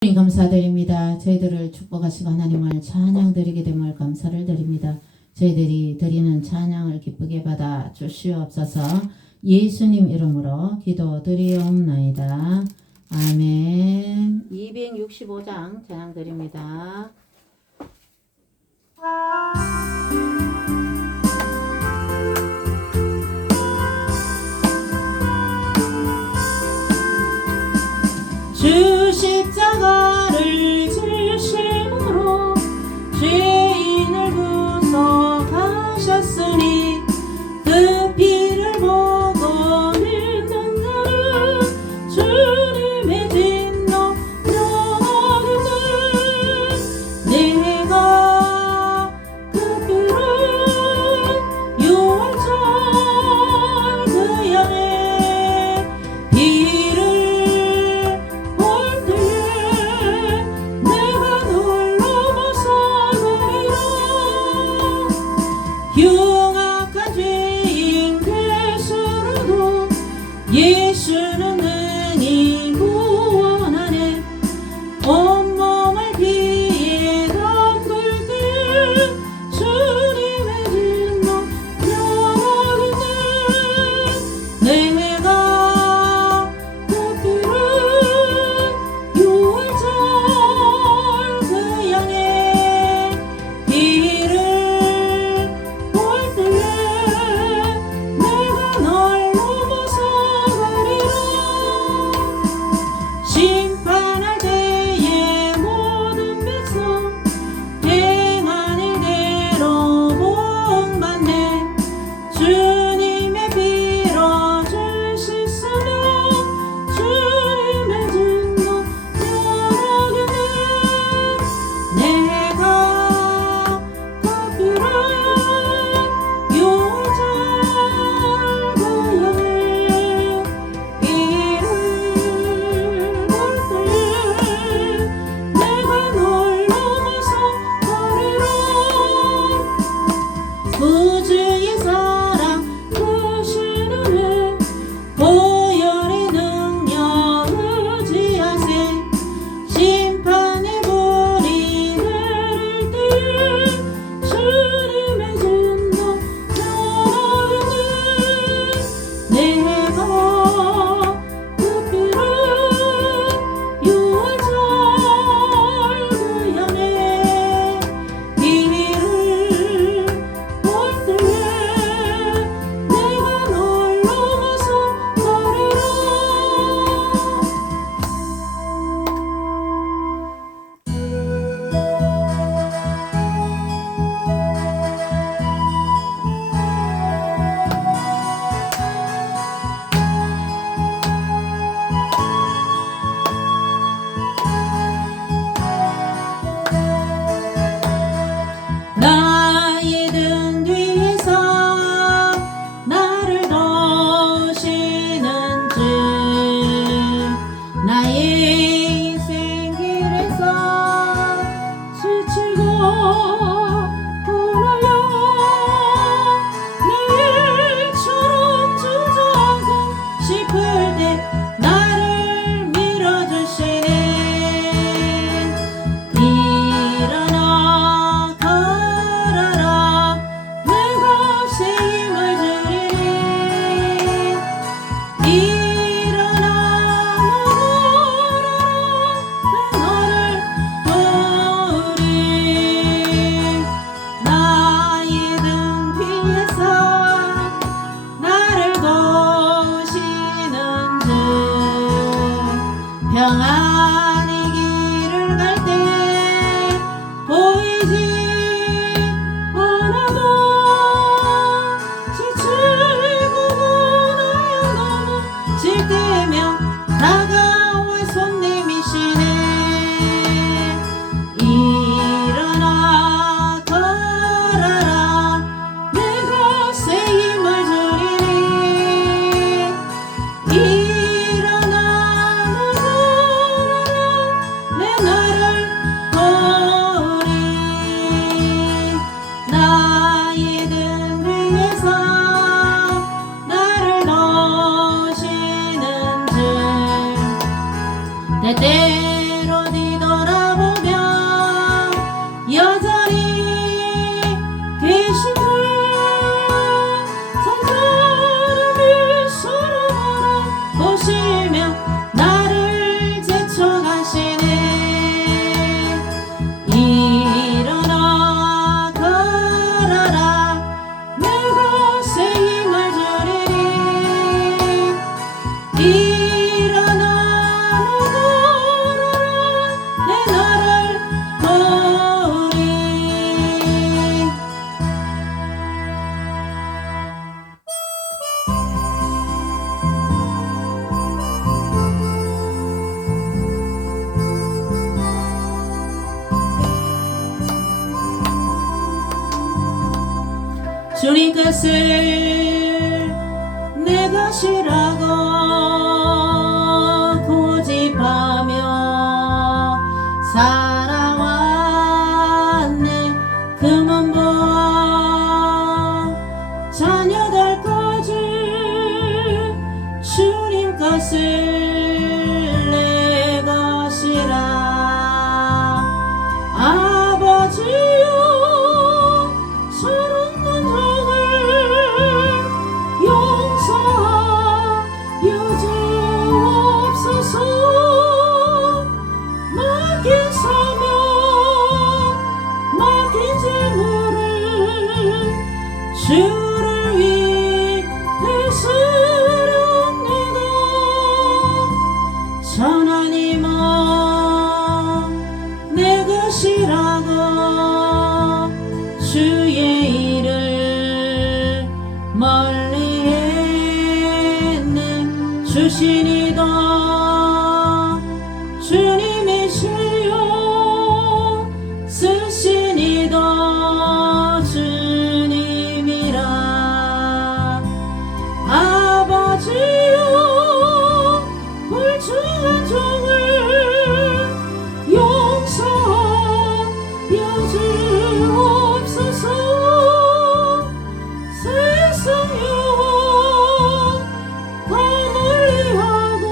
감사드립니다. 저희들을 축복하시고 하나님을 찬양드리게 됨을 감사를 드립니다. 저희들이 드리는 찬양을 기쁘게 받아 주시옵소서. 예수님 이름으로 기도드리옵나이다. 아멘. 265장 찬양드립니다. 주 십자가를 지심으로 죄인을 구속하셨으니 그 피를 보고 믿는 자는 주님의 진노 면하겠네. 내가 그 주님 것을 내 것이라고 고집하며 살아왔네. 금은 보아 자녀들 거지 주님 것을 내 것이라. 아버지여 서른만 적을 용서하여 주옵소서. 맡긴 사명 맡긴 재물을 주를 위해 쓰렵니다. 하나님은 내 것이라고 주의 일을 멀리했네. 주신이다 주님이시여 쓰신이다 주님이라. 아버지여 불충한 종을 용서하여 주옵소서. 세상 영혼 다 멀리하고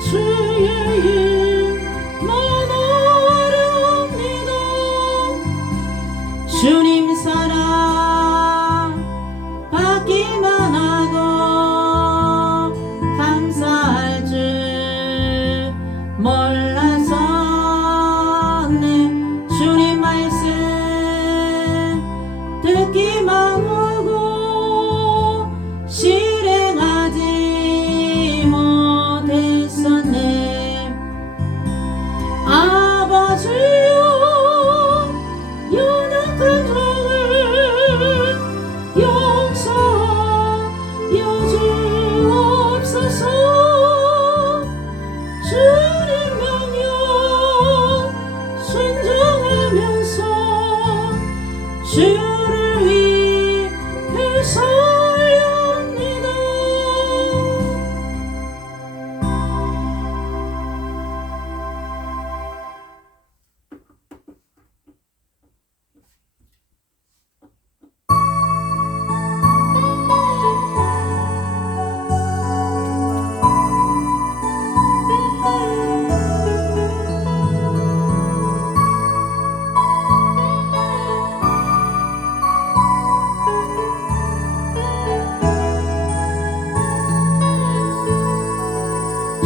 주의 일만 하렵니다. 주님 사랑 받기만 하고 감사할 줄 몰랐었네. 주님 말씀 듣기만 하고 실행하지 못했었네. 아버지여 연약한 종을 용서하여 주옵소서. 주님 명령 순종하면서 주를 위해 살렵니다.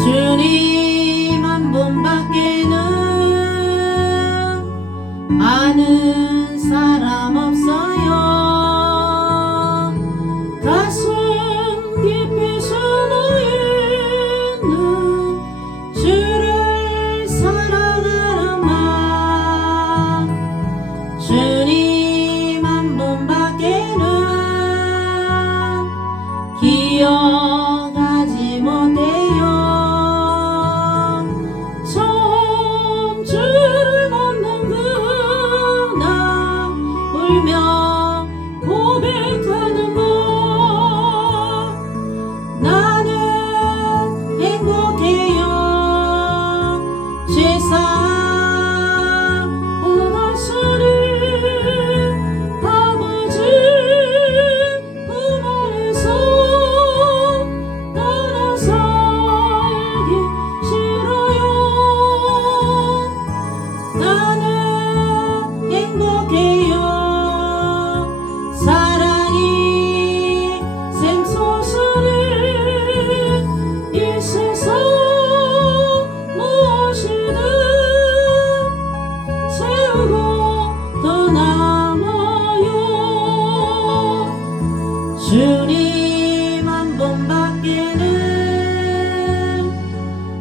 주님 한 분밖에는 아는 사람 없어요. 가슴 깊이 숨어있는 주를 사랑하는 마음. 주님 한 분밖에는 기억하지 못해요. 처음 주를 만난 그날 울며 고백하는 것. 나는 행복해요. 세상 얻었으니 아버지 품 안에서 따라 살기 싫어요. 나는 행복해요. 사랑이 샘솟으니 이 세상 무엇이든 세우고 떠나요. 주님 한 분밖에는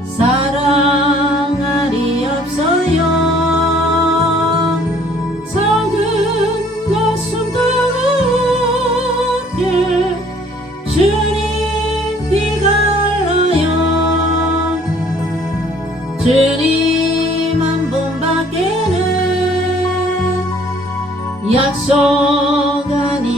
사랑할이 없어요. 작은 가슴 뜨겁게 주님 비가 흘러요. 주님 한 분밖에는 약속 아니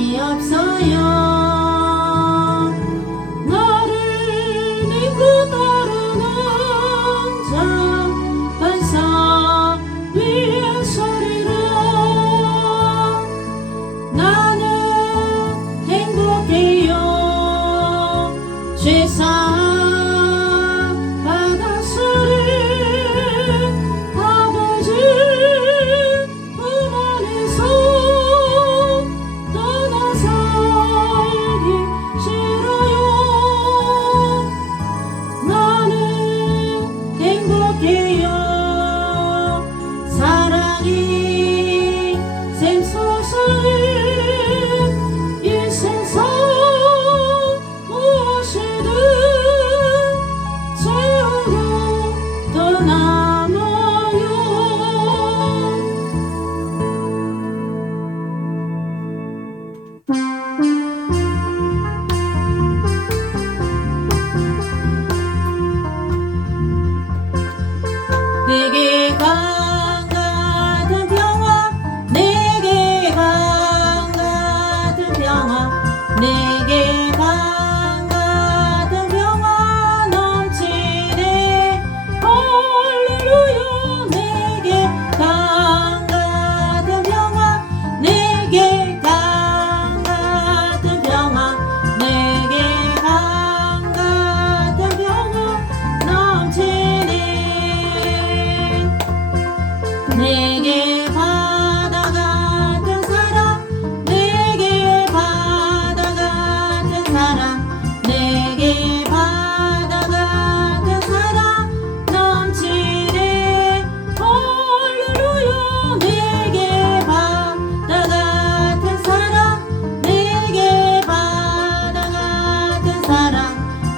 내게 바다 같은 사랑 내게 바다 같은 사랑 내게 바다 같은 사랑 넘치네 할렐루야 내게 바다 같은 사랑 내게 바다 같은 사랑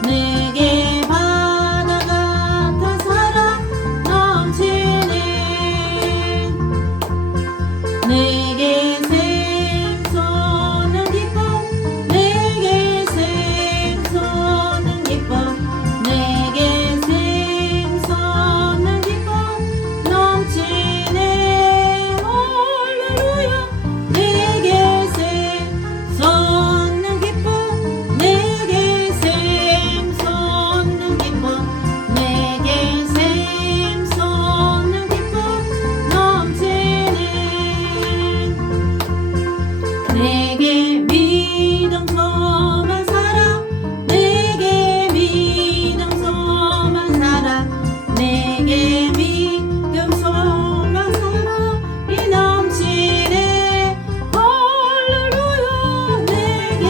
내게 바다 같은 사랑 넘치네 내게 샘솟는 기쁨 내게 샘솟는 기쁨 내게 샘솟는 기쁨 넘치네 할렐루야 내게 샘솟는 기쁨 내게 샘솟는 기쁨 내게 샘솟는 기쁨 넘치네 내게 믿음 소망 사랑 내게 믿음 소망 사랑 내게 믿음 소망 사랑이 넘치네 할렐루야 내게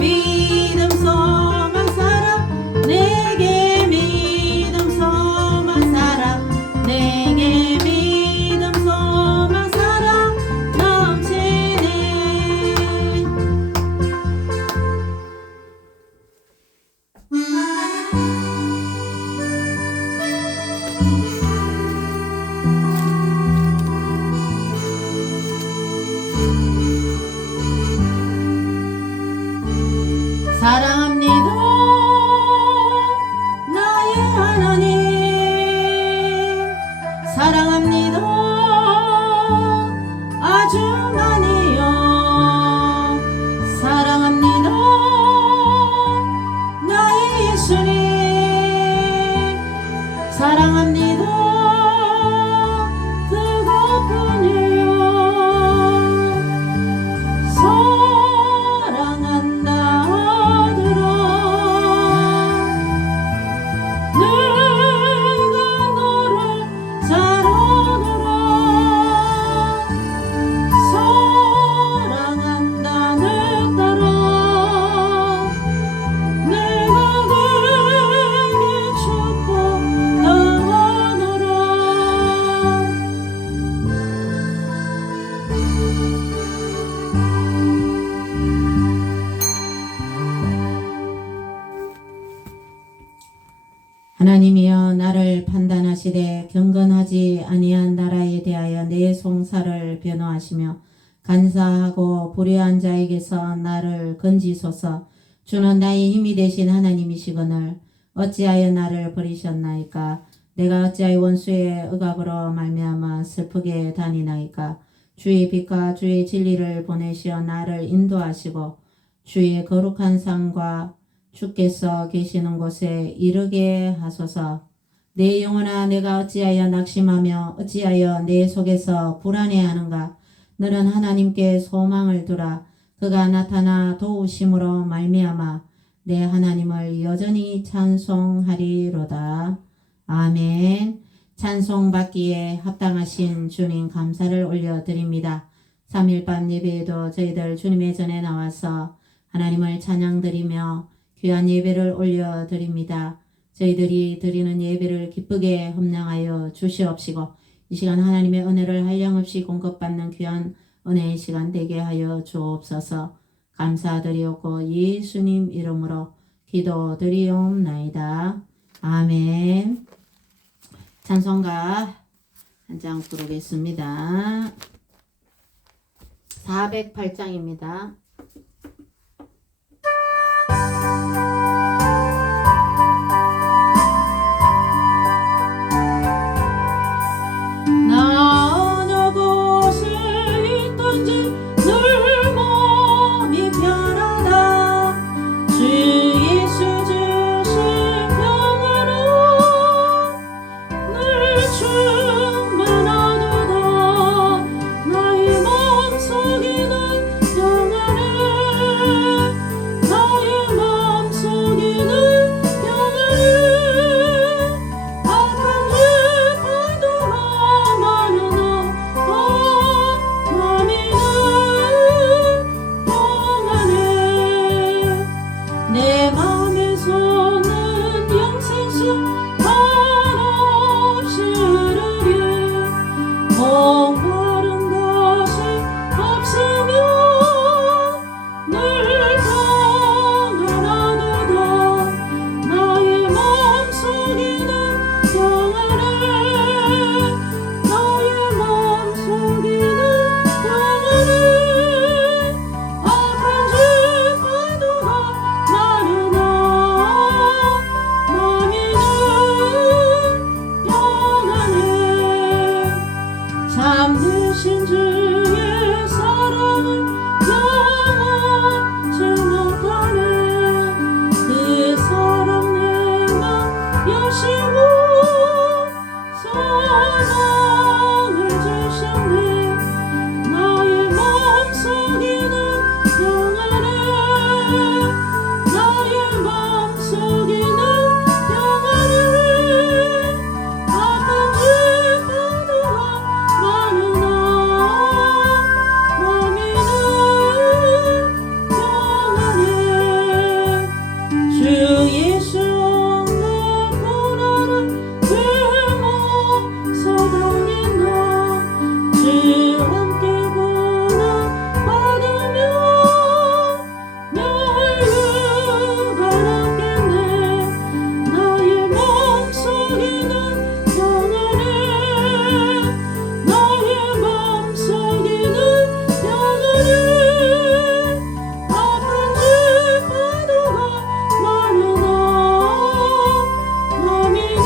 믿음 소망 사랑 내게 믿음 소망 사랑 내게 믿음 소망 사랑 넘치네 사랑합니다 나의 하나님 사랑합니다 아주 많이요 사랑합니다 나의 예수님 사랑합니다 그것뿐이요 사랑한다 하더라 내가 너를 잘 아노라 사랑한다 내 딸아 내가 내게 축복 당하노라 하나님이여 나를 판단하시되 경건하지 아니한 나라에 대하여 내 송사를 변호하시며 간사하고 불의한 자에게서 나를 건지소서. 주는 나의 힘이 되신 하나님이시거늘 어찌하여 나를 버리셨나이까. 내가 어찌하여 원수의 억압으로 말미암아 슬프게 다니나이까. 주의 빛과 주의 진리를 보내시어 나를 인도하시고 주의 거룩한 상과 주께서 계시는 곳에 이르게 하소서. 내 영혼아 내가 어찌하여 낙심하며 어찌하여 내 속에서 불안해하는가. 너는 하나님께 소망을 두라. 그가 나타나 도우심으로 말미암아 내 하나님을 여전히 찬송하리로다. 아멘. 찬송받기에 합당하신 주님 감사를 올려드립니다. 3일 밤 예배에도 저희들 주님의 전에 나와서 하나님을 찬양드리며 귀한 예배를 올려드립니다. 저희들이 드리는 예배를 기쁘게 험량하여 주시옵시고 이 시간 하나님의 은혜를 한량없이 공급받는 귀한 은혜의 시간 되게 하여 주옵소서. 감사드리옵고 예수님 이름으로 기도드리옵나이다. 아멘. 찬송가 한 장 부르겠습니다. 408장입니다. 나 어느 곳에 있든지 늘 몸이 편하다. 주 예수 주신 평화로 늘 충만하도다. 나의 맘속에는 평안해. 나의 맘속에는 소망을 주셨네. 나의 맘속에는 평안해. 나의 맘속에는 평안해. 악한 죄 파도가 많으나 마음에는 평안해. 주 예수 없는 고난은 되모서 당했나. 주 함께 고난 받으며 멸류가 났겠네. 나의 맘속에는 평안해. 나의 맘속에는 평안해. 악한 죄 파도가 많으나 마음에는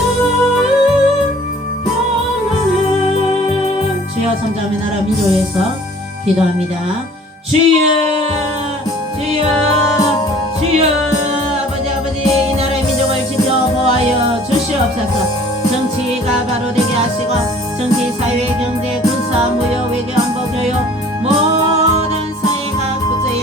평안해. 주여 삼자매 나라 민족에서 기도합니다. 주여 주여 주여 아버지 이 나라의 민족을 지켜 보하여 주시옵소서. 정치가 바로 되게 하시고 정치 사회 경제 군사 무역 외교 안보 교육 모든 사회가 구조에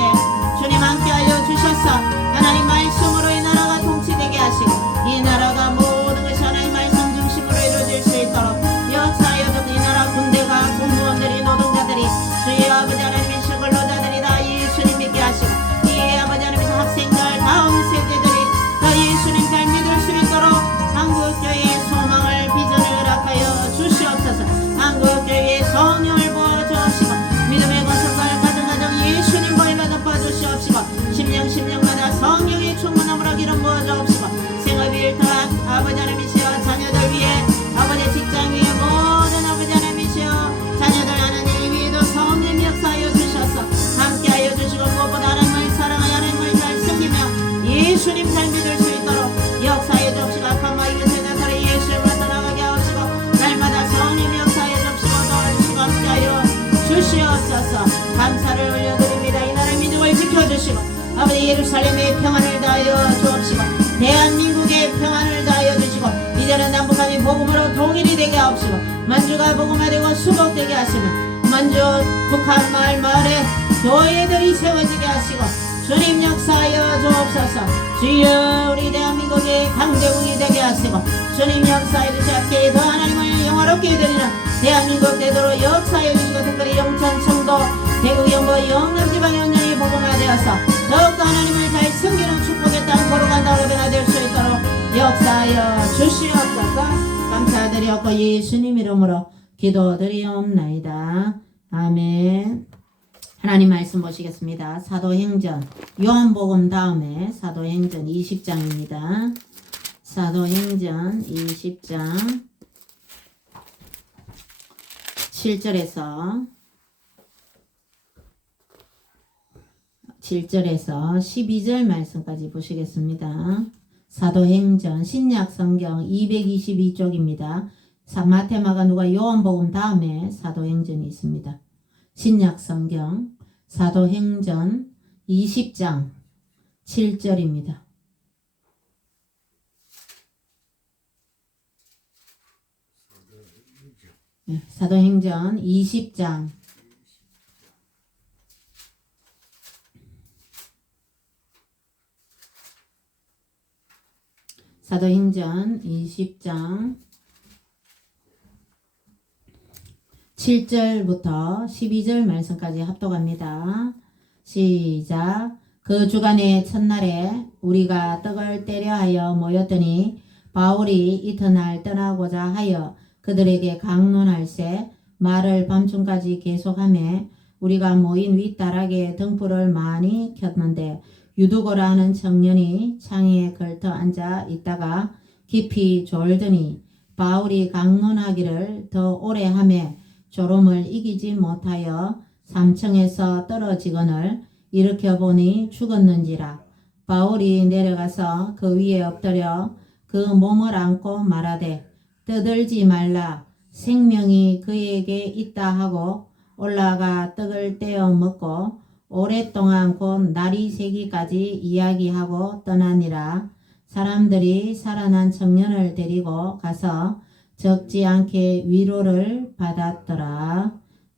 주님 함께하여 주셔서 하나님 말씀으로 이 나라가 통치되게 하시고 이 나라가 모든 것이 하나님 말씀 중심으로 이루어질 수 있도록 역사하여 주옵소서. 이 나라 군대가 공무원들이 노동자들이 주의 아버지 하나님의 근로자들이 다 예수님 믿게 하시고 이 아버지 하나님의 학생들 다음 세대들이 다 예수님 잘 믿을 수 있도록 한국교회의 소망을 비전을 허락하여 주시옵소서. 한국교회의 성령을 부어주옵시고 믿음의 건설을 가정가정 예수님 보일러 덮어주시옵시고 심령마다 성령의 충만함으로 기름 부어주옵시고 생업이 일터한 아버지 하나님이시여 자녀들 위해 아버지 직장 위에 모든 아버지 하나님이시여 자녀들 하나님 위에도 성령 역사하여 주셔서 함께하여 주시고 무엇보다 하나님을 사랑하여 하나님을 잘 섬기며 예수님 잘 믿을 수 있도록 역사하여 주옵시고 악한 마귀가 세상살에 예수님을 떠나가게 하옵시고 날마다 성령 역사하여 주옵시고 도와주시고 함께하여 주시옵소서. 감사를 올려드립니다. 이 나라의 민족을 지켜주시고 아버지 예루살렘의 평안을 다하여 주옵시고 대한민국의 평안을 다하여 주시고 이제는 남북한이 복음으로 통일이 되게 하옵시고 만주가 복음화되고 수복되게 하시며 만주 북한 마을에 교회들이 세워지게 하시고 주님 역사하여 주옵소서. 주여 우리 대한민국이 강대국이 되게 하시고 주님 역사해 주시옵게 더 하나님을 영화롭게 드리는 대한민국 되도록 역사해 주시고 특별히 영천 청도 대구 영보 영남지방의 온전히 복음화되어서 더욱더 하나님을 잘 섬기는 축복의 땅 거룩한 땅으로 변화될 수 있도록 역사하여 주시옵소서. 감사드리옵고 예수님 이름으로 기도드리옵나이다. 아멘. 하나님 말씀 보시겠습니다. 사도행전 요한복음 다음에 사도행전 20장입니다. 사도행전 20장 7절에서 12절 말씀까지 보시겠습니다. 사도행전 신약성경 222쪽입니다. 마태, 마가, 누가, 요한복음 다음에 사도행전이 있습니다. 신약성경 사도행전 20장 7절입니다. 사도행전 20장 사도행전 20장 7절부터 12절 말씀까지 합독합니다. 시작. 그 주간의 첫날에 우리가 떡을 떼려 하여 모였더니 바울이 이튿날 떠나고자 하여 그들에게 강론할세 말을 밤중까지 계속하며 우리가 모인 윗다락에 등불을 많이 켰는데 유두고라 하는 청년이 창에 걸터 앉아 있다가 깊이 졸더니 바울이 강론하기를 더 오래 하며 졸음을 이기지 못하여 3층에서 떨어지거늘 일으켜보니 죽었는지라. 바울이 내려가서 그 위에 엎드려 그 몸을 안고 말하되 떠들지 말라 생명이 그에게 있다 하고 올라가 떡을 떼어 먹고 오랫동안 곧 날이 새기까지 이야기하고 떠나니라. 사람들이 살아난 청년을 데리고 가서 적지 않게 위로를 받았더라.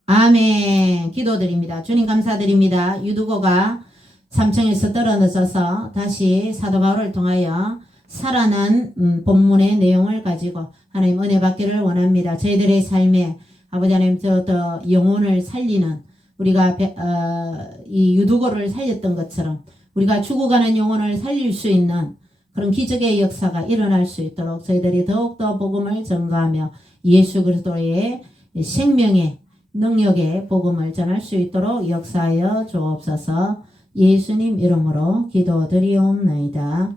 아멘. 기도드립니다. 주님 감사드립니다. 유두고가 삼청에서 떨어져서 다시 사도 바울을 통하여 살아난 본문의 내용을 가지고 하나님 은혜 받기를 원합니다. 저희들의 삶에 아버지 하나님 저 영혼을 살리는 우리가 이 유두고를 살렸던 것처럼 우리가 죽어가는 영혼을 살릴 수 있는 그런 기적의 역사가 일어날 수 있도록 저희들이 더욱더 복음을 전가하며 예수 그리스도의 생명의 능력의 복음을 전할 수 있도록 역사하여 주옵소서. 예수님 이름으로 기도드리옵나이다.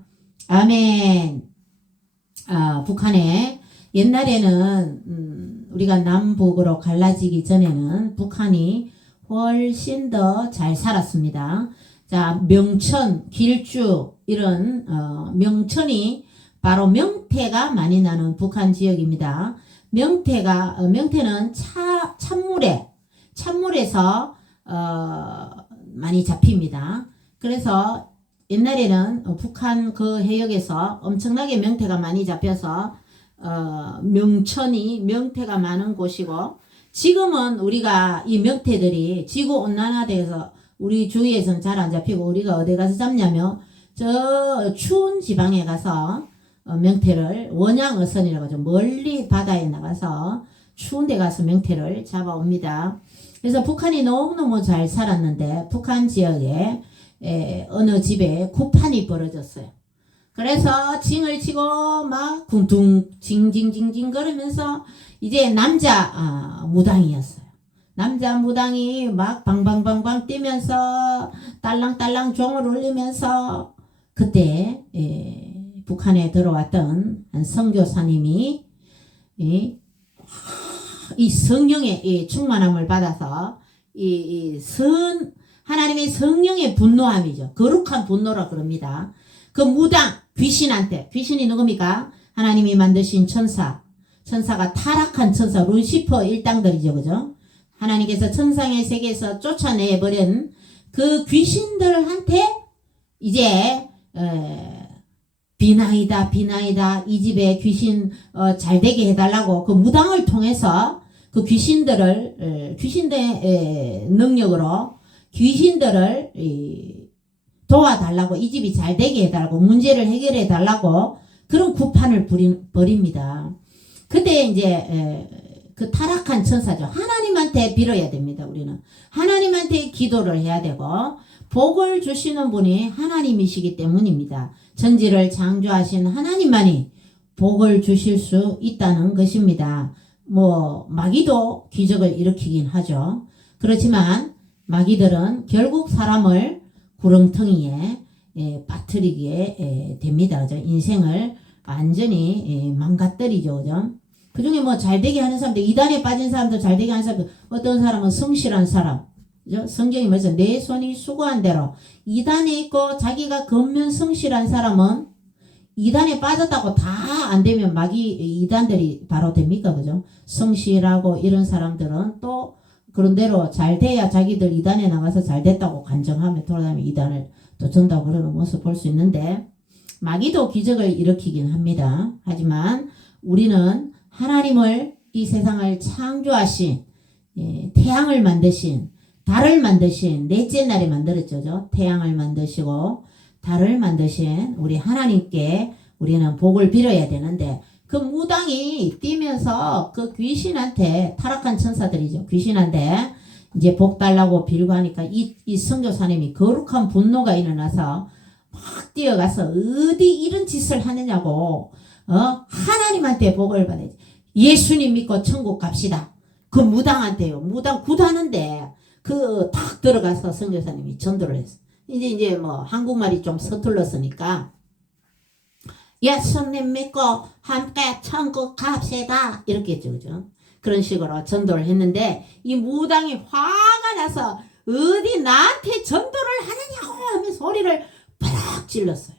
아멘. 북한에 옛날에는 우리가 남북으로 갈라지기 전에는 북한이 훨씬 더 잘 살았습니다. 자, 명천, 길주 이런 명천이 바로 명태가 많이 나는 북한 지역입니다. 명태는 찬물에서 많이 잡힙니다. 그래서 옛날에는 북한 그 해역에서 엄청나게 명태가 많이 잡혀서 명태가 많은 곳이고, 지금은 우리가 이 명태들이 지구 온난화돼서 우리 주위에서는 잘 안 잡히고 우리가 어디 가서 잡냐면 저 추운 지방에 가서 명태를 원양어선이라고 좀 멀리 바다에 나가서 추운 데 가서 명태를 잡아옵니다. 그래서 북한이 너무너무 잘 살았는데 북한 지역에 어느 집에 구판이 벌어졌어요. 그래서 징을 치고 막 궁둥 징징징징 거리면서 이제 남자 무당이었어요. 남자 무당이 막 방방방방 뛰면서 딸랑딸랑 종을 울리면서 그때 북한에 들어왔던 한 선교사님이 이 성령의 충만함을 받아서 하나님의 성령의 분노함이죠. 거룩한 분노라 그럽니다. 그 무당 귀신이 누굽니까? 하나님이 만드신 천사가 타락한 천사 루시퍼 일당들이죠. 그죠? 하나님께서 천상의 세계에서 쫓아내버린 그 귀신들한테 이제 비나이다 이 집에 귀신 잘 되게 해달라고 그 무당을 통해서 그 귀신들의 능력으로 귀신들을 도와달라고, 이 집이 잘 되게 해달라고, 문제를 해결해 달라고 그런 구판을 벌입니다. 그때 이제 그 타락한 천사죠. 하나님한테 빌어야 됩니다. 우리는 하나님한테 기도를 해야 되고 복을 주시는 분이 하나님이시기 때문입니다. 천지를 창조하신 하나님만이 복을 주실 수 있다는 것입니다. 마귀도 기적을 일으키긴 하죠. 그렇지만 마귀들은 결국 사람을 구렁텅이에 빠뜨리게 됩니다. 인생을 완전히 망가뜨리죠. 그죠? 그 중에 잘되게 하는 사람들, 이단에 빠진 사람들, 잘되게 하는 사람들, 어떤 사람은 성실한 사람, 그죠? 성경이 말해서 내 손이 수고한 대로 이단에 있고 자기가 겉면 성실한 사람은 이단에 빠졌다고 다 안 되면 이단들이 바로 됩니까? 그죠? 성실하고 이런 사람들은 또 그런 대로 잘 돼야 자기들 이단에 나가서 잘 됐다고 간증하며 돌아다니며 이단을 또 전다고 그러는 모습 볼 수 있는데, 마귀도 기적을 일으키긴 합니다. 하지만 우리는 하나님을, 이 세상을 창조하신, 태양을 만드신, 달을 만드신, 넷째 날에 만들었죠. 태양을 만드시고 달을 만드신 우리 하나님께 우리는 복을 빌어야 되는데, 그 무당이 뛰면서 그 귀신한테, 타락한 천사들이죠. 귀신한테 이제 복 달라고 빌고 하니까 이 선교사님이 거룩한 분노가 일어나서 막 뛰어가서 어디 이런 짓을 하느냐고, 하나님한테 복을 받아야지. 예수님 믿고 천국 갑시다. 그 무당한테요. 무당 굿하는데 탁 들어가서 선교사님이 전도를 했어. 이제 한국말이 좀 서툴렀으니까 예수님 믿고 함께 천국 갑시다 이렇게 했죠. 그죠? 그런 식으로 전도를 했는데 이 무당이 화가 나서 어디 나한테 전도를 하느냐고 하면서 소리를 팍 질렀어요.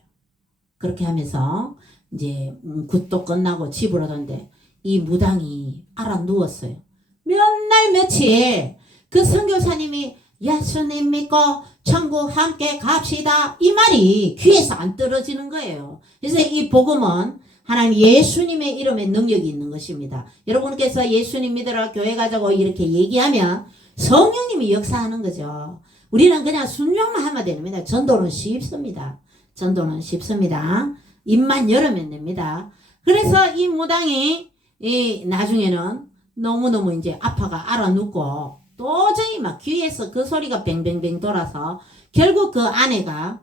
그렇게 하면서 이제 굿도 끝나고 집으로 오던데 이 무당이 알아 누웠어요. 몇 날 며칠 그 선교사님이 예수님 믿고 천국 함께 갑시다 이 말이 귀에서 안 떨어지는 거예요. 그래서 이 복음은 하나님 예수님의 이름에 능력이 있는 것입니다. 여러분께서 예수님 믿으라 교회 가자고 이렇게 얘기하면 성령님이 역사하는 거죠. 우리는 그냥 순종만 하면 됩니다. 전도는 쉽습니다. 전도는 쉽습니다. 입만 열으면 됩니다. 그래서 이 무당이 나중에는 너무너무 이제 아파가 알아눕고 도저히 막 귀에서 그 소리가 뱅뱅뱅 돌아서 결국 그 아내가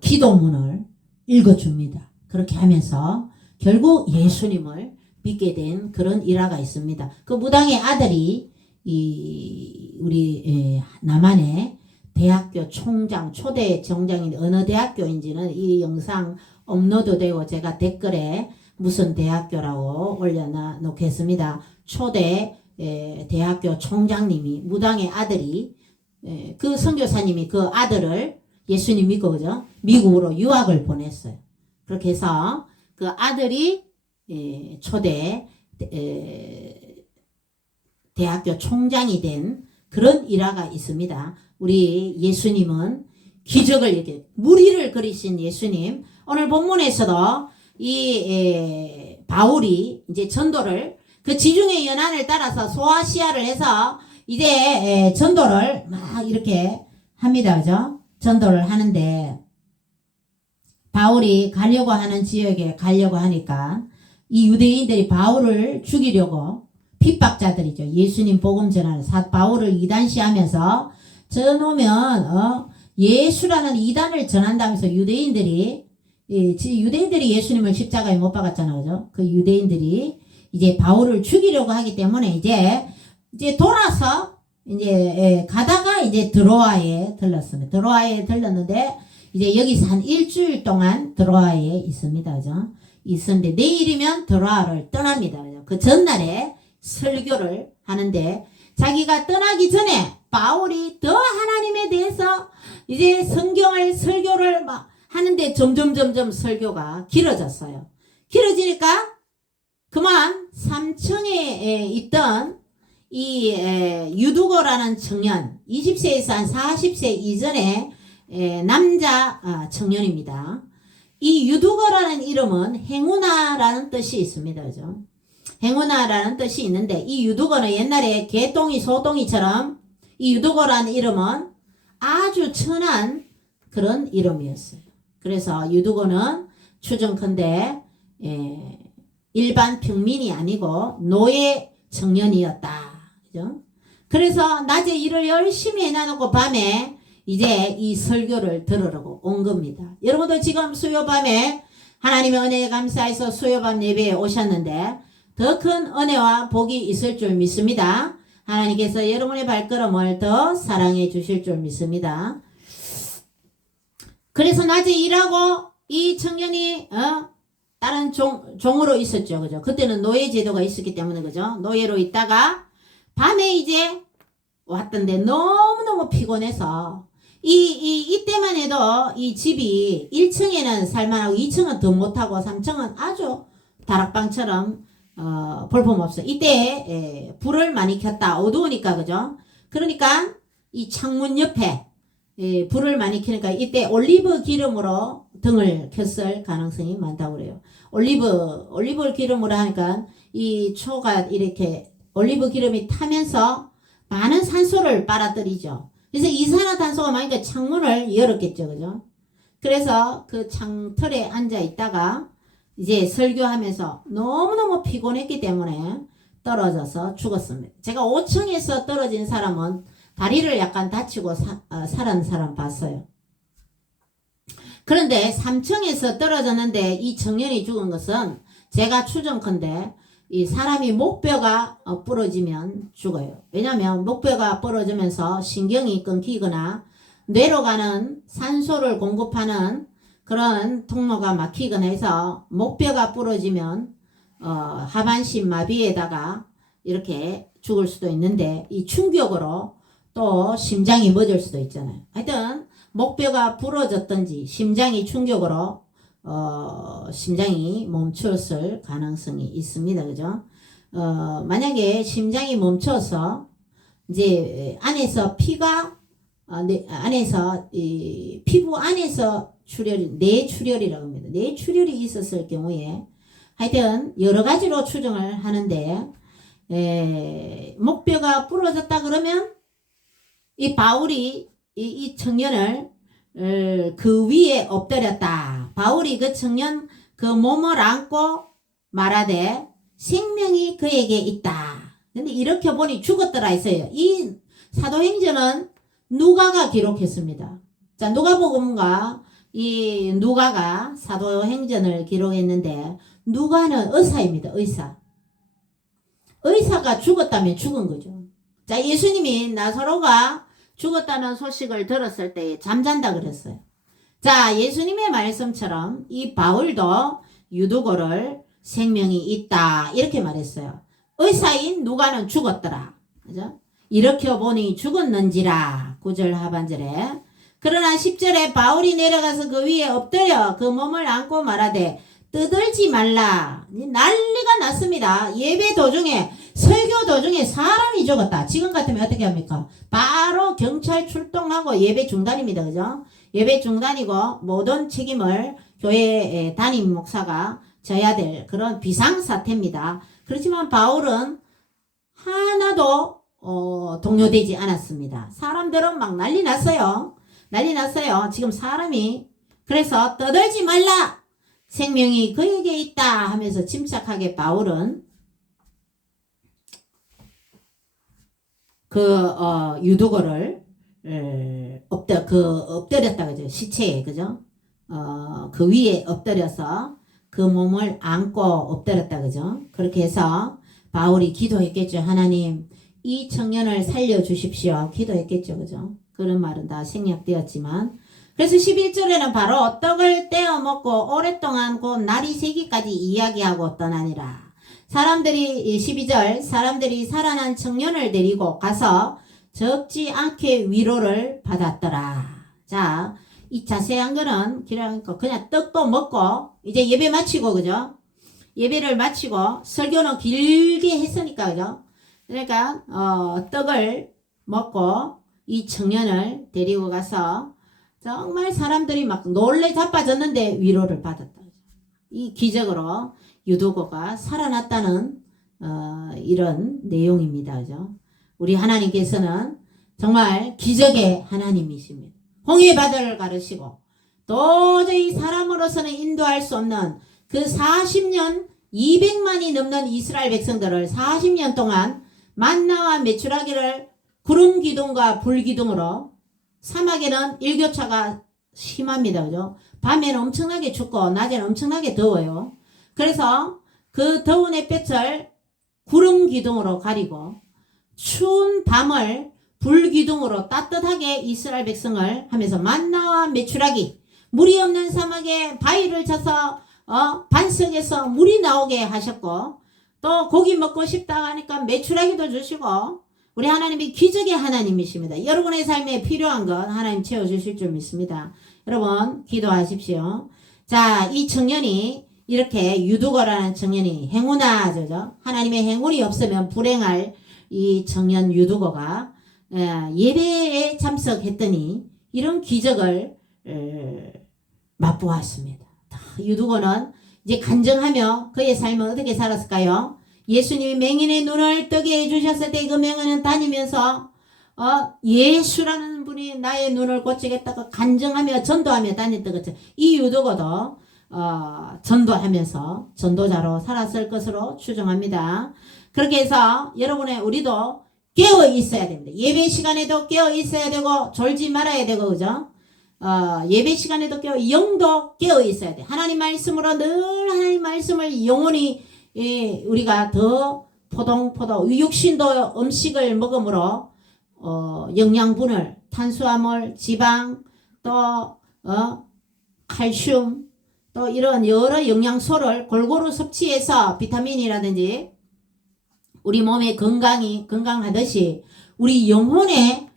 기도문을 읽어줍니다. 그렇게 하면서 결국 예수님을 믿게 된 그런 일화가 있습니다. 그 무당의 아들이 우리 남한의 대학교 총장, 초대 정장인 어느 대학교인지는 이 영상 업로드 되고 제가 댓글에 무슨 대학교라고 올려놓겠습니다. 초대 대학교 총장님이 무당의 아들이 그 선교사님이 그 아들을 예수님 믿고 그죠? 미국으로 유학을 보냈어요. 그렇게 해서 그 아들이 초대 대학교 총장이 된 그런 일화가 있습니다. 우리 예수님은 기적을 이렇게 무리를 그리신 예수님. 오늘 본문에서도 이 바울이 이제 전도를 그 지중해 연안을 따라서 소아시아를 해서 이제 전도를 막 이렇게 합니다. 그죠? 전도를 하는데 바울이 가려고 하는 지역에 가려고 하니까 이 유대인들이 바울을 죽이려고 핍박자들이죠. 예수님 복음 전하는 바울을 이단시하면서 저놈은 예수라는 이단을 전한다면서 유대인들이 예수님을 십자가에 못 박았잖아요. 그죠? 그 유대인들이 이제 바울을 죽이려고 하기 때문에 이제 돌아서 이제 가다가 이제 드로아에 들렀습니다. 드로아에 들렀는데 이제 여기서 한 일주일 동안 드로아에 있습니다. 그죠? 있었는데 내일이면 드로아를 떠납니다. 그죠? 그 전날에 설교를 하는데 자기가 떠나기 전에 바울이 더 하나님에 대해서 이제 설교를 막 하는데 점점 설교가 길어졌어요. 길어지니까 그만 3층에 있던 이 유두거라는 청년 20세에서 한 40세 이전의 남자 청년입니다. 이 유두거라는 이름은 행운아라는 뜻이 있습니다. 그죠? 행운아라는 뜻이 있는데 이 유두거는 옛날에 개똥이 소똥이처럼 이 유두거라는 이름은 아주 천한 그런 이름이었어요. 그래서 유두거는 추정컨대 일반 평민이 아니고 노예 청년이었다. 그죠? 그래서 낮에 일을 열심히 해놔놓고 밤에 이제 이 설교를 들으려고 온 겁니다. 여러분도 지금 수요밤에 하나님의 은혜에 감사해서 수요밤 예배에 오셨는데 더 큰 은혜와 복이 있을 줄 믿습니다. 하나님께서 여러분의 발걸음을 더 사랑해 주실 줄 믿습니다. 그래서 낮에 일하고 이 청년이 다른 종으로 있었죠. 그죠? 그때는 노예 제도가 있었기 때문에 그죠? 노예로 있다가 밤에 이제 왔던데 너무너무 피곤해서 이때만 해도 이 집이 1층에는 살만하고 2층은 더 못하고 3층은 아주 다락방처럼 볼품없어. 이때 불을 많이 켰다. 어두우니까 그죠? 그러니까 이 창문 옆에 불을 많이 켜니까 이때 올리브 기름으로 등을 켰을 가능성이 많다고 그래요. 올리브 기름으로 하니까 이 초가 이렇게 올리브 기름이 타면서 많은 산소를 빨아들이죠. 그래서 이산화탄소가 많으니까 창문을 열었겠죠. 그죠? 그래서 그 창틀에 앉아 있다가 이제 설교하면서 너무너무 피곤했기 때문에 떨어져서 죽었습니다. 제가 5층에서 떨어진 사람은 다리를 약간 다치고 살은 사람 봤어요. 그런데 3층에서 떨어졌는데 이 청년이 죽은 것은 제가 추정컨대 이 사람이 목뼈가 부러지면 죽어요. 왜냐하면 목뼈가 부러지면서 신경이 끊기거나 뇌로 가는 산소를 공급하는 그런 통로가 막히거나 해서 목뼈가 부러지면 하반신 마비에다가 이렇게 죽을 수도 있는데 이 충격으로 또 심장이 멎을 수도 있잖아요. 하여튼 목뼈가 부러졌든지 심장이 충격으로 심장이 멈췄을 가능성이 있습니다. 그죠? 만약에 심장이 멈춰서 이제 안에서 피가 안에서 이 피부 안에서 뇌출혈이라고 합니다. 뇌출혈이 있었을 경우에 하여튼 여러 가지로 추정을 하는데 목뼈가 부러졌다 그러면 이 바울이 이 청년을 그 위에 엎드렸다. 바울이 그 청년 그 몸을 안고 말하되 생명이 그에게 있다. 근데 이렇게 보니 죽었더라 했어요. 이 사도행전은 누가가 기록했습니다. 자, 누가복음과 이 누가가 사도행전을 기록했는데 누가는 의사입니다. 의사가 죽었다면 죽은 거죠. 자, 예수님이 나사로가 죽었다는 소식을 들었을 때 잠잔다 그랬어요. 자, 예수님의 말씀처럼 이 바울도 유두고를 생명이 있다 이렇게 말했어요. 의사인 누가는 죽었더라. 그죠? 이렇게 보니 죽었는지라 9절 하반절에. 그러나 10절에 바울이 내려가서 그 위에 엎드려 그 몸을 안고 말하되 떠들지 말라. 난리가 났습니다. 예배 도중에 설교 도중에 사람이 죽었다. 지금 같으면 어떻게 합니까? 바로 경찰 출동하고 예배 중단입니다. 그죠? 예배 중단이고 모든 책임을 교회 담임 목사가 져야 될 그런 비상사태입니다. 그렇지만 바울은 하나도 동요되지 않았습니다. 사람들은 막 난리 났어요. 지금 사람이. 그래서 떠들지 말라. 생명이 그에게 있다 하면서 침착하게 바울은 유두고를 엎드렸다 그죠? 시체에 그죠? 그 위에 엎드려서 그 몸을 안고 엎드렸다 그죠? 그렇게 해서 바울이 기도했겠죠. 하나님 이 청년을 살려주십시오. 기도했겠죠. 그죠? 그런 말은 다 생략되었지만 그래서 11절에는 바로 떡을 떼어 먹고 오랫동안 곧 날이 새기까지 이야기하고 떠나니라. 12절 사람들이 살아난 청년을 데리고 가서 적지 않게 위로를 받았더라. 자, 이 자세한 거는 그냥 떡도 먹고 이제 예배 마치고 그죠? 예배를 마치고 설교는 길게 했으니까 그죠? 그러니까 떡을 먹고 이 청년을 데리고 가서 정말 사람들이 막 놀래 자빠졌는데 위로를 받았다. 이 기적으로 유두고가 살아났다는 이런 내용입니다. 그죠? 우리 하나님께서는 정말 기적의 하나님이십니다. 홍해바다를 가르시고 도저히 사람으로서는 인도할 수 없는 그 40년 200만이 넘는 이스라엘 백성들을 40년 동안 만나와 메추라기를 구름 기둥과 불 기둥으로 사막에는 일교차가 심합니다. 그죠? 밤에는 엄청나게 춥고 낮에는 엄청나게 더워요. 그래서 그 더운 햇볕을 구름 기둥으로 가리고 추운 밤을 불 기둥으로 따뜻하게 이스라엘 백성을 하면서 만나와 메추라기 물이 없는 사막에 바위를 쳐서 반석에서 물이 나오게 하셨고 또 고기 먹고 싶다 하니까 메추라기도 주시고 우리 하나님이 기적의 하나님이십니다. 여러분의 삶에 필요한 것 하나님 채워주실 줄 믿습니다. 여러분 기도하십시오. 자, 이 청년이 이렇게 유두고라는 청년이 행운아죠. 하나님의 행운이 없으면 불행할 이 청년 유두고가 예배에 참석했더니 이런 기적을 맛보았습니다. 유두고는 이제 간증하며 그의 삶은 어떻게 살았을까요? 예수님이 맹인의 눈을 뜨게 해주셨을 때 그 맹인은 다니면서 예수라는 분이 나의 눈을 고치겠다고 간증하며 전도하며 다녔던 것처럼 이 유두고도 전도하면서 전도자로 살았을 것으로 추정합니다. 그렇게 해서 우리도 깨어 있어야 됩니다. 예배 시간에도 깨어 있어야 되고 졸지 말아야 되고 그죠? 예배 시간에도 영도 깨어 있어야 돼. 하나님 말씀으로 늘 하나님 말씀을 영원히 우리가 더 포동포동 육신도 음식을 먹음으로 영양분을 탄수화물, 지방, 또 칼슘, 또 이런 여러 영양소를 골고루 섭취해서 비타민이라든지 우리 몸의 건강하듯이 우리 영혼의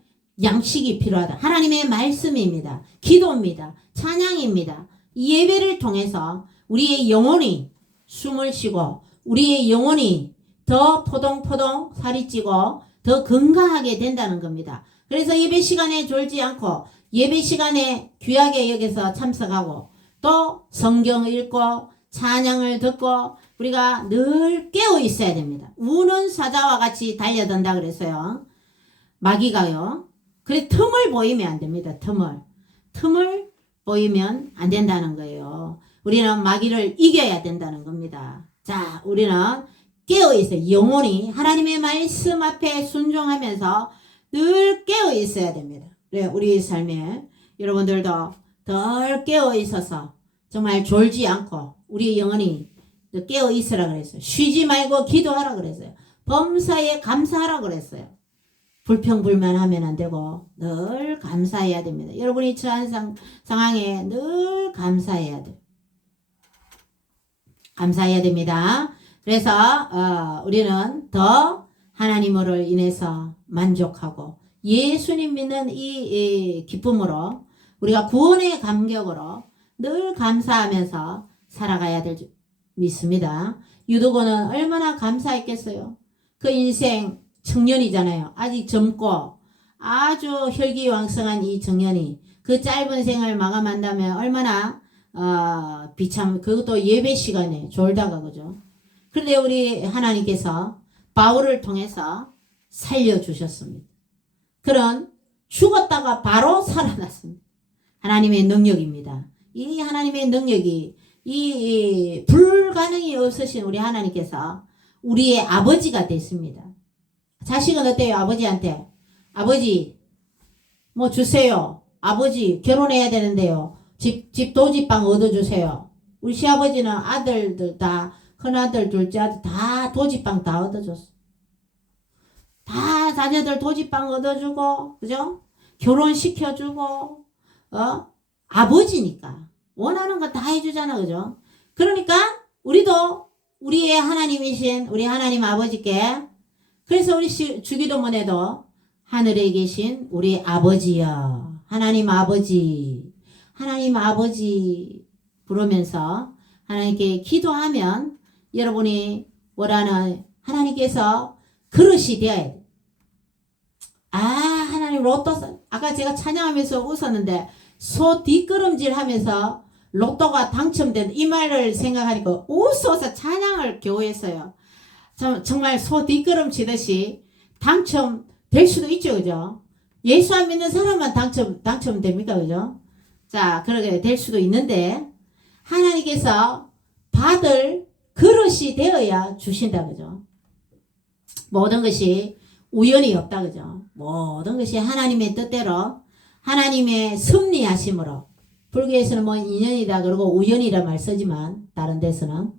양식이 필요하다. 하나님의 말씀입니다. 기도입니다. 찬양입니다. 이 예배를 통해서 우리의 영혼이 숨을 쉬고 우리의 영혼이 더 포동포동 살이 찌고 더 건강하게 된다는 겁니다. 그래서 예배 시간에 졸지 않고 예배 시간에 귀하게 여기서 참석하고 또 성경 읽고 찬양을 듣고 우리가 늘 깨어 있어야 됩니다. 우는 사자와 같이 달려든다 그랬어요. 마귀가요. 그래 틈을 보이면 안 됩니다. 틈을 보이면 안 된다는 거예요. 우리는 마귀를 이겨야 된다는 겁니다. 자, 우리는 깨어 있어요. 영혼이 하나님의 말씀 앞에 순종하면서 늘 깨어 있어야 됩니다. 그래 우리 삶에 여러분들도 덜 깨어 있어서 정말 졸지 않고 우리 영혼이 깨어 있으라 그랬어요. 쉬지 말고 기도하라 그랬어요. 범사에 감사하라 그랬어요. 불평불만하면 안 되고 늘 감사해야 됩니다. 여러분이 처한 상황에 늘 감사해야 돼요. 감사해야 됩니다. 그래서 우리는 더 하나님으로 인해서 만족하고 예수님 믿는 이 기쁨으로 우리가 구원의 감격으로 늘 감사하면서 살아가야 될 줄 믿습니다. 유도고는 얼마나 감사했겠어요. 그 인생 청년이잖아요. 아직 젊고 아주 혈기왕성한 이 청년이 그 짧은 생을 마감한다면 얼마나 비참 그것도 예배 시간에 졸다가 그죠. 그런데 우리 하나님께서 바울을 통해서 살려주셨습니다. 그런 죽었다가 바로 살아났습니다. 하나님의 능력입니다. 이 하나님의 능력이 이 불가능이 없으신 우리 하나님께서 우리의 아버지가 됐습니다. 자식은 어때요? 아버지한테 아버지 뭐 주세요. 아버지 결혼해야 되는데요. 집 도지방 얻어주세요. 우리 시아버지는 아들들 다 큰아들 둘째 아들 다 도지방 다 얻어줬어. 다 자녀들 도지방 얻어주고 그죠? 결혼시켜주고 아버지니까 원하는 거 다 해주잖아 그죠? 그러니까 우리도 우리의 하나님이신 우리 하나님 아버지께 그래서 우리 주기도문에도 하늘에 계신 우리 아버지여 하나님 아버지 부르면서 하나님께 기도하면 여러분이 원하는 하나님께서 그릇이 되어야 돼. 하나님 로또 아까 제가 찬양하면서 웃었는데 소 뒷걸음질 하면서 로또가 당첨된 이 말을 생각하니까 웃어서 찬양을 교회했어요. 정말 소 뒷걸음 치듯이 당첨될 수도 있죠 그죠? 예수 안 믿는 사람만 당첨됩니까 그죠? 자 그렇게 될 수도 있는데 하나님께서 받을 그릇이 되어야 주신다 그죠? 모든 것이 우연이 없다 그죠? 모든 것이 하나님의 뜻대로 하나님의 섭리하심으로 불교에서는 뭐 인연이다 그러고 우연이라 말 쓰지만 다른 데서는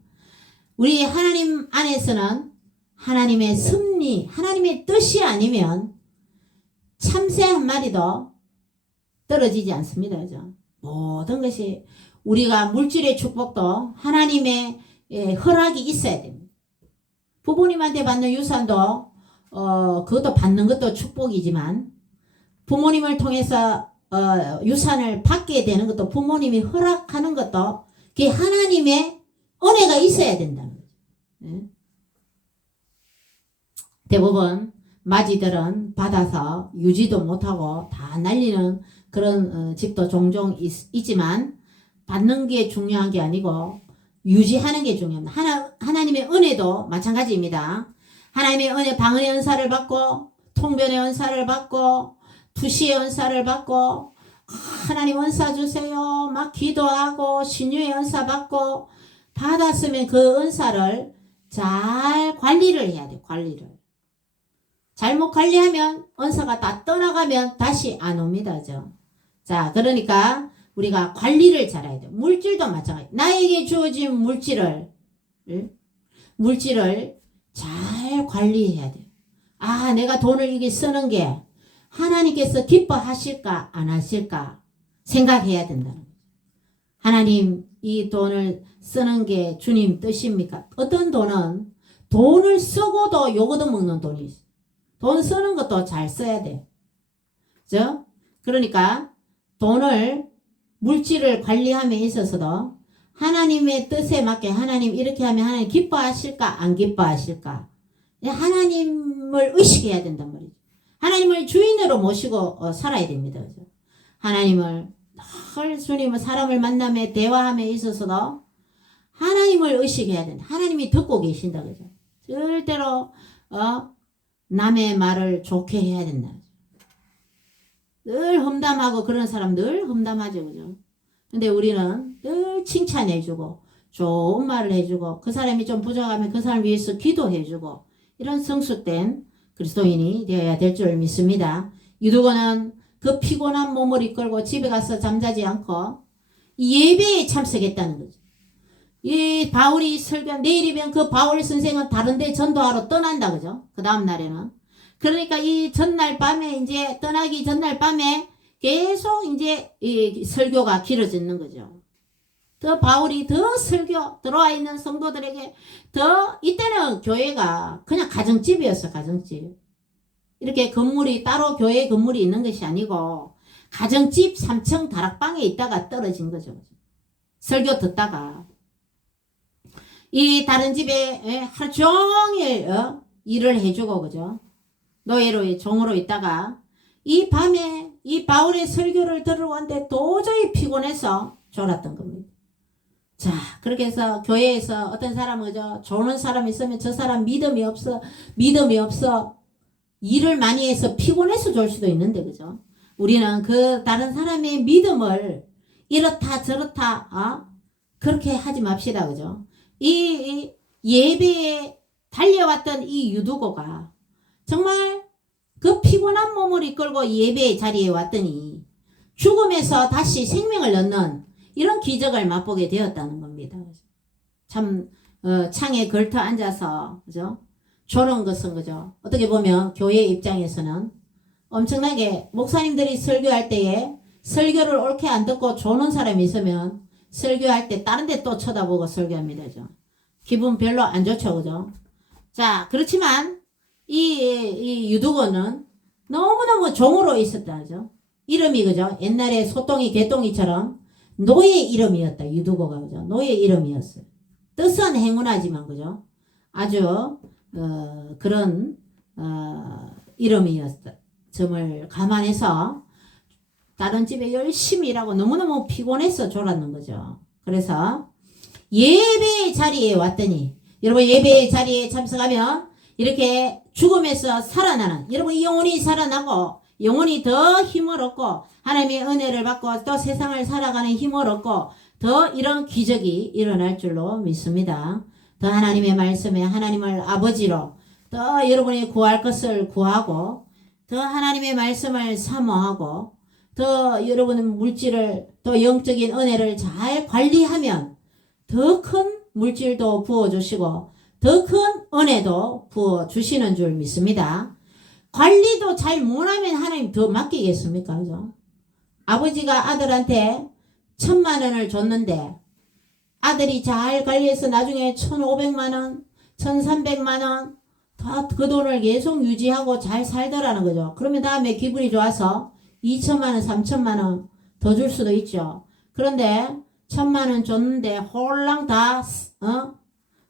우리 하나님 안에서는 하나님의 섭리 하나님의 뜻이 아니면 참새 한 마리도 떨어지지 않습니다 그죠? 모든 것이 우리가 물질의 축복도 하나님의 허락이 있어야 됩니다. 부모님한테 받는 유산도 그것도 받는 것도 축복이지만 부모님을 통해서 유산을 받게 되는 것도 부모님이 허락하는 것도 그게 하나님의 은혜가 있어야 된다는 거죠. 네? 대부분 마지들은 받아서 유지도 못하고 다 날리는 그런 집도 종종 있지만 받는 게 중요한 게 아니고 유지하는 게 중요합니다. 하나님의 은혜도 마찬가지입니다. 하나님의 은혜 방언의 은사를 받고 통변의 은사를 받고 투시의 은사를 받고 하나님 은사 주세요 막 기도하고 신유의 은사 받고 받았으면 그 은사를 잘 관리를 해야 돼. 관리를 잘못 관리하면 은사가 다 떠나가면 다시 안 옵니다. 자 그러니까 우리가 관리를 잘해야 돼. 물질도 마찬가지. 나에게 주어진 물질을 잘 관리해야 돼. 내가 돈을 이게 쓰는 게 하나님께서 기뻐하실까 안 하실까 생각해야 된다는 거죠. 하나님 이 돈을 쓰는 게 주님 뜻입니까? 어떤 돈은 돈을 쓰고도 요거도 먹는 돈이 있어. 돈 쓰는 것도 잘 써야 돼. 그죠? 그러니까 돈을 물질을 관리함에 있어서도 하나님의 뜻에 맞게 하나님 이렇게 하면 하나님 기뻐하실까 안 기뻐하실까 하나님을 의식해야 된단 말이죠. 하나님을 주인으로 모시고 살아야 됩니다. 그죠? 하나님을 늘 주님은 사람을 만남에 대화함에 있어서도 하나님을 의식해야 된다. 하나님이 듣고 계신다. 그죠? 절대로 남의 말을 좋게 해야 된다. 늘 험담하고 그런 사람 늘 험담하죠. 그죠? 근데 우리는 늘 칭찬해주고 좋은 말을 해주고 그 사람이 좀 부족하면 그 사람을 위해서 기도해주고 이런 성숙된 그리스도인이 되어야 될 줄 믿습니다. 유두고는 그 피곤한 몸을 이끌고 집에 가서 잠자지 않고 예배에 참석했다는 거죠. 이 바울이 설교 내일이면 그 바울 선생은 다른 데 전도하러 떠난다. 그죠? 그 다음 날에는. 그러니까 이 전날 밤에 이제 떠나기 전날 밤에 계속 이제 이 설교가 길어지는 거죠. 더 바울이 더 설교 들어와 있는 성도들에게 더 이때는 교회가 그냥 가정집이었어. 가정집. 이렇게 건물이 따로 교회 건물이 있는 것이 아니고 가정집 3층 다락방에 있다가 떨어진 거죠. 설교 듣다가 이 다른 집에 하루 종일 일을 해주고 그죠. 노예로 종으로 있다가 이 밤에 이 바울의 설교를 들어왔는데 도저히 피곤해서 졸았던 겁니다. 자, 그렇게 해서 교회에서 어떤 사람은 그죠, 조는 사람이 있으면 저 사람 믿음이 없어 일을 많이 해서 피곤해서 졸 수도 있는데 그죠. 우리는 그 다른 사람의 믿음을 이렇다 저렇다 그렇게 하지 맙시다. 그죠. 이 예배에 달려왔던 이 유두고가 정말 그 피곤한 몸을 이끌고 예배의 자리에 왔더니 죽음에서 다시 생명을 얻는 이런 기적을 맛보게 되었다는 겁니다. 참 창에 걸터 앉아서 그죠? 저런 것은 그죠? 어떻게 보면 교회 입장에서는 엄청나게 목사님들이 설교할 때에 설교를 옳게 안 듣고 조는 사람이 있으면 설교할 때 다른 데 또 쳐다보고 설교합니다. 그죠? 기분 별로 안 좋죠. 그죠? 자, 그렇지만 이 유두고는 너무너무 종으로 있었다. 그죠? 이름이 그죠? 옛날에 소똥이 개똥이처럼 노예 이름이었다. 유두고가 그죠? 노예 이름이었어요. 뜻은 행운하지만 그죠? 아주 그런 이름이었다. 점을 감안해서 다른 집에 열심히 일하고 너무너무 피곤해서 졸았는 거죠. 그래서 예배의 자리에 왔더니 여러분 예배의 자리에 참석하면 이렇게 죽음에서 살아나는 여러분 영혼이 살아나고 영혼이 더 힘을 얻고 하나님의 은혜를 받고 또 세상을 살아가는 힘을 얻고 더 이런 기적이 일어날 줄로 믿습니다. 더 하나님의 말씀에 하나님을 아버지로 더 여러분이 구할 것을 구하고 더 하나님의 말씀을 사모하고 더 여러분은 물질을 또 영적인 은혜를 잘 관리하면 더 큰 물질도 부어주시고 더 큰 은혜도 부어주시는 줄 믿습니다. 관리도 잘 못하면 하나님 더 맡기겠습니까? 그죠? 아버지가 아들한테 1,000,000원을 줬는데 아들이 잘 관리해서 나중에 1,500만원, 1,300만원 다 그 돈을 계속 유지하고 잘 살더라는 거죠. 그러면 다음에 기분이 좋아서 2,000만원, 3,000만원 더 줄 수도 있죠. 그런데 1,000만원 줬는데 홀랑 다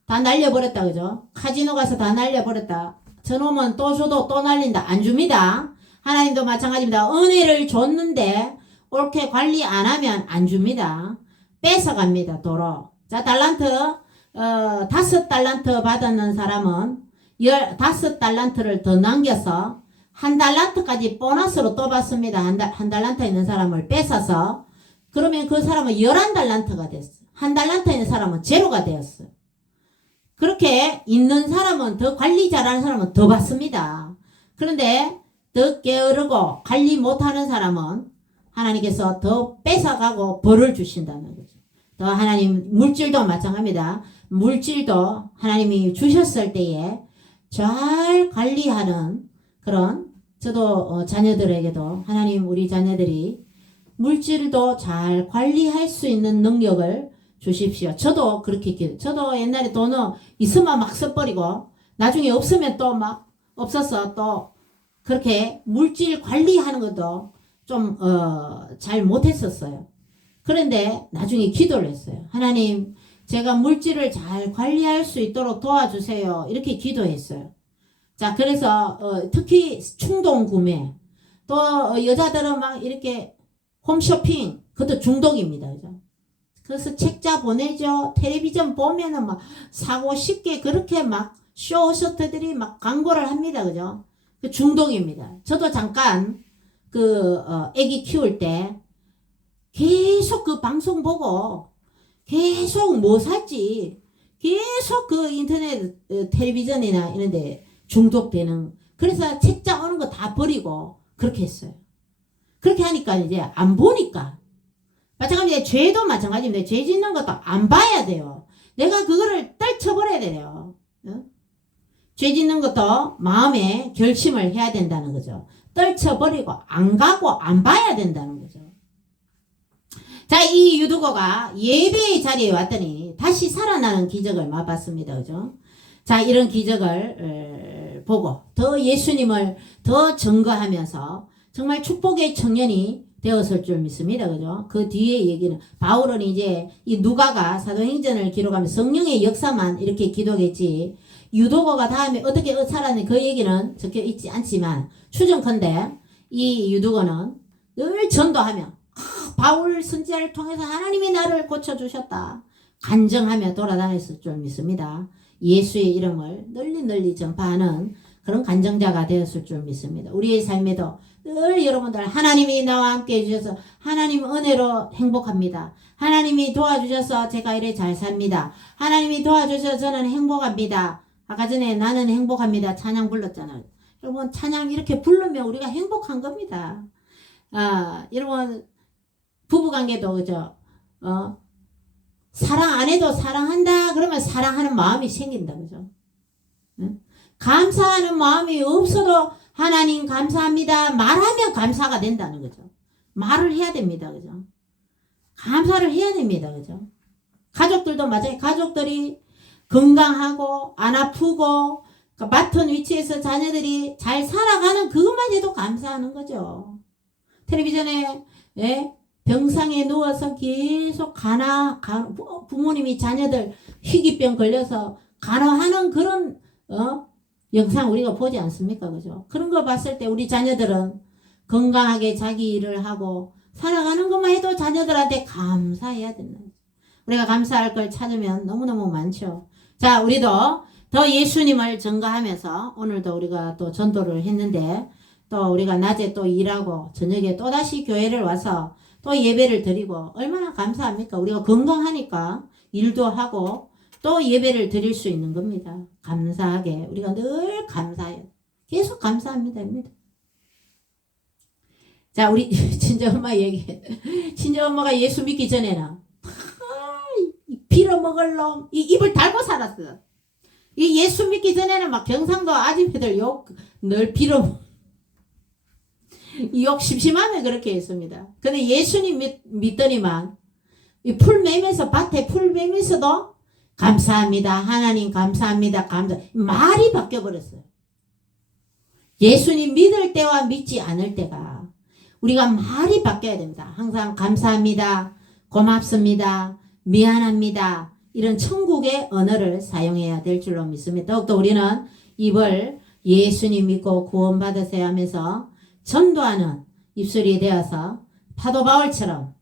날려버렸다. 그죠? 카지노 가서 다 날려버렸다. 저놈은 또 줘도 또 날린다. 안 줍니다. 하나님도 마찬가지입니다. 은혜를 줬는데 옳게 관리 안 하면 안 줍니다. 뺏어갑니다. 도로. 자, 달란트 5달란트 받았는 사람은 15달란트를 더 남겨서 1달란트까지 보너스로 또 받습니다. 한 달란트 있는 사람을 뺏어서 그러면 그 사람은 11달란트가 됐어. 1달란트 있는 사람은 제로가 되었어. 그렇게 있는 사람은 더 관리 잘하는 사람은 더 받습니다. 그런데 더 게으르고 관리 못하는 사람은 하나님께서 더 뺏어가고 벌을 주신다는 거죠. 더 하나님 물질도 마찬가지입니다. 물질도 하나님이 주셨을 때에 잘 관리하는 그런 저도 자녀들에게도 하나님 우리 자녀들이 물질도 잘 관리할 수 있는 능력을 주십시오. 저도 그렇게 저도 옛날에 돈은 있으면 막 써버리고 나중에 없으면 또 막 없어서 또 그렇게 물질 관리하는 것도 좀 잘 못했었어요. 그런데 나중에 기도를 했어요. 하나님 제가 물질을 잘 관리할 수 있도록 도와주세요. 이렇게 기도했어요. 자, 그래서 특히 충동 구매 또 여자들은 막 이렇게 홈쇼핑, 그것도 중독입니다. 그죠? 그래서 책자 보내죠. 텔레비전 보면은 막 사고 싶게 그렇게 막 쇼호스트들이 막 광고를 합니다. 그죠? 그 중독입니다. 저도 잠깐 애기 키울 때 계속 그 방송 보고 계속 뭐 살지 계속 그 인터넷 텔레비전이나 이런데 중독되는, 그래서 책자 오는 거 다 버리고 그렇게 했어요. 그렇게 하니까 이제 안 보니까 마찬가지로 죄도 마찬가지입니다. 죄 짓는 것도 안 봐야 돼요. 내가 그거를 떨쳐버려야 돼요. 죄 짓는 것도 마음에 결심을 해야 된다는 거죠. 떨쳐버리고 안 가고 안 봐야 된다는 거죠. 자, 이 유두고가 예배의 자리에 왔더니 다시 살아나는 기적을 맛봤습니다. 그죠? 자, 이런 기적을 보고 더 예수님을 더 증거하면서 정말 축복의 청년이 되었을 줄 믿습니다. 그죠? 그 뒤에 얘기는, 바울은 이제 이 누가가 사도행전을 기록하면 성령의 역사만 이렇게 기록했지, 유도고가 다음에 어떻게 살았는지 그 얘기는 적혀 있지 않지만, 추정컨대 이 유도고는 늘 전도하며, 바울 선지자를 통해서 하나님이 나를 고쳐주셨다 간증하며 돌아다녔을 줄 믿습니다. 예수의 이름을 널리 전파하는 그런 간증자가 되었을 줄 믿습니다. 우리의 삶에도 늘 여러분들 하나님이 나와 함께 해주셔서 하나님 은혜로 행복합니다. 하나님이 도와주셔서 제가 이래 잘 삽니다. 하나님이 도와주셔서 저는 행복합니다. 아까 전에 나는 행복합니다 찬양 불렀잖아요. 여러분, 찬양 이렇게 부르면 우리가 행복한 겁니다. 여러분, 부부관계도 그죠? 사랑 안 해도 사랑한다 그러면 사랑하는 마음이 생긴다. 그죠? 응? 감사하는 마음이 없어도 하나님 감사합니다 말하면 감사가 된다는 거죠. 말을 해야 됩니다. 그죠? 감사를 해야 됩니다. 그죠? 가족들도 마찬가지. 가족들이 건강하고 안 아프고 맡은 위치에서 자녀들이 잘 살아가는 그것만 해도 감사하는 거죠. 텔레비전에 병상에 누워서 계속 부모님이 자녀들 희귀병 걸려서 간호하는 그런 영상 우리가 보지 않습니까? 그죠? 그런 거 봤을 때 우리 자녀들은 건강하게 자기 일을 하고 살아가는 것만 해도 자녀들한테 감사해야 된다. 우리가 감사할 걸 찾으면 너무너무 많죠. 자, 우리도 더 예수님을 증거하면서 오늘도 우리가 또 전도를 했는데, 또 우리가 낮에 또 일하고 저녁에 또다시 교회를 와서 또 예배를 드리고 얼마나 감사합니까? 우리가 건강하니까 일도 하고 또 예배를 드릴 수 있는 겁니다. 감사하게 우리가 늘 감사해요. 계속 감사합니다. 자, 우리 친정엄마 얘기해. 친정엄마가 예수 믿기 전에는 빌어먹을 놈, 이 입을 달고 살았어. 이 예수 믿기 전에는 막 경상도 아줌마들 욕 늘 빌어먹, 욕 심심하면 그렇게 했습니다. 근데 예수님 믿더니만 이 풀 매면서, 밭에 풀 매면서도 감사합니다. 하나님 감사합니다. 말이 바뀌어버렸어요. 예수님 믿을 때와 믿지 않을 때가 우리가 말이 바뀌어야 됩니다. 항상 감사합니다. 고맙습니다. 미안합니다. 이런 천국의 언어를 사용해야 될 줄로 믿습니다. 더욱더 우리는 입을 예수님 믿고 구원받으세요 하면서 전도하는 입술이 되어서 파도 바울처럼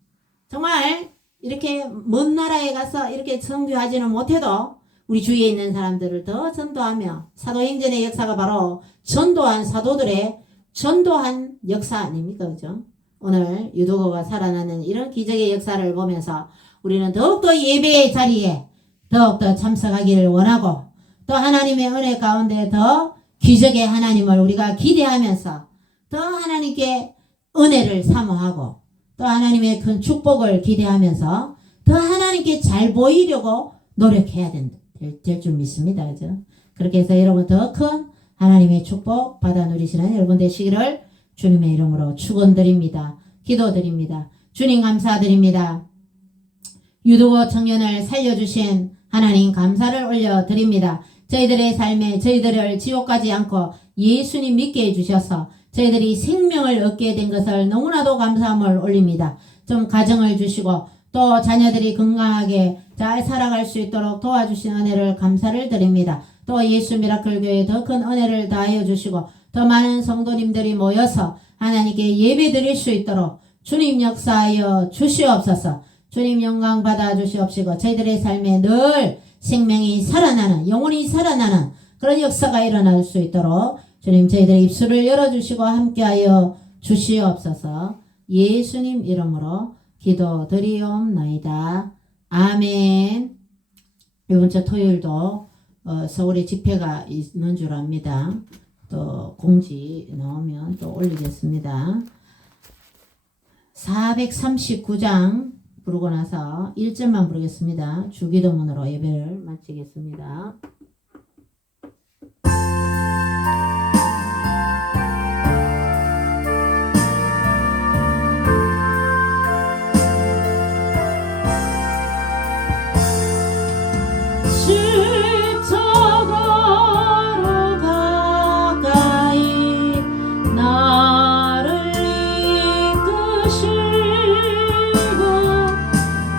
정말 이렇게 먼 나라에 가서 이렇게 선교하지는 못해도 우리 주위에 있는 사람들을 더 전도하며, 사도행전의 역사가 바로 전도한 사도들의 전도한 역사 아닙니까? 그죠? 오늘 유도고가 살아나는 이런 기적의 역사를 보면서 우리는 더욱더 예배의 자리에 더욱더 참석하기를 원하고, 또 하나님의 은혜 가운데 더 기적의 하나님을 우리가 기대하면서 더 하나님께 은혜를 사모하고 또 하나님의 큰 축복을 기대하면서 더 하나님께 잘 보이려고 노력해야 될 줄 믿습니다. 그죠? 그렇게 해서 여러분 더 큰 하나님의 축복 받아 누리시는 여러분 되시기를 주님의 이름으로 축원드립니다. 기도드립니다. 주님 감사드립니다. 유도고 청년을 살려주신 하나님 감사를 올려드립니다. 저희들의 삶에 저희들을 지옥 가지 않고 예수님 믿게 해주셔서 저희들이 생명을 얻게 된 것을 너무나도 감사함을 올립니다. 좀 가정을 주시고 또 자녀들이 건강하게 잘 살아갈 수 있도록 도와주신 은혜를 감사를 드립니다. 또 예수 미라클 교회에 더 큰 은혜를 다하여 주시고 더 많은 성도님들이 모여서 하나님께 예배 드릴 수 있도록 주님 역사하여 주시옵소서. 주님 영광 받아 주시옵시고 저희들의 삶에 늘 생명이 살아나는 영혼이 살아나는 그런 역사가 일어날 수 있도록 주님 저희들의 입술을 열어주시고 함께하여 주시옵소서. 예수님 이름으로 기도드리옵나이다. 아멘. 이번 주 토요일도 서울에 집회가 있는 줄 압니다. 또 공지 나오면 또 올리겠습니다. 439장 부르고 나서 1절만 부르겠습니다. 주기도문으로 예배를 마치겠습니다. 십자가로 가까이 나를 이끄시고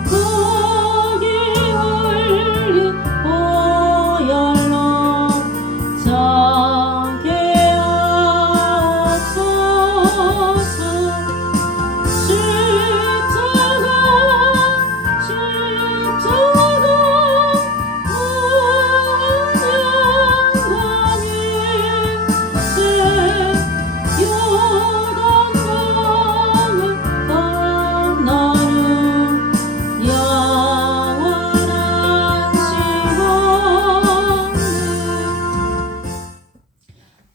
거기 올린 보혈로 정케 하옵소서.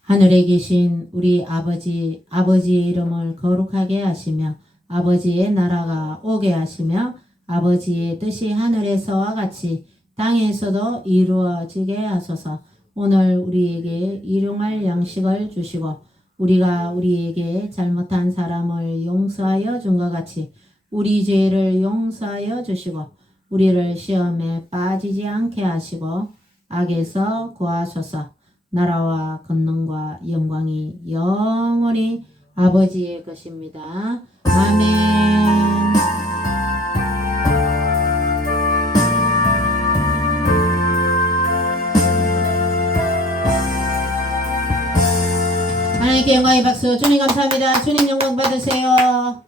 하늘에 계신 우리 아버지의 이름을 거룩하게 하시며 아버지의 나라가 오게 하시며 아버지의 뜻이 하늘에서와 같이 땅에서도 이루어지게 하소서. 오늘 우리에게 일용할 양식을 주시고 우리가 우리에게 잘못한 사람을 용서하여 준 것 같이 우리 죄를 용서하여 주시고 우리를 시험에 빠지지 않게 하시고 악에서 구하소서. 나라와 권능과 영광이 영원히 아버지의 것입니다. 아멘. 하나님께 영광의 박수. 주님 감사합니다. 주님 영광 받으세요.